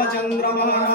రామచంద్రమా?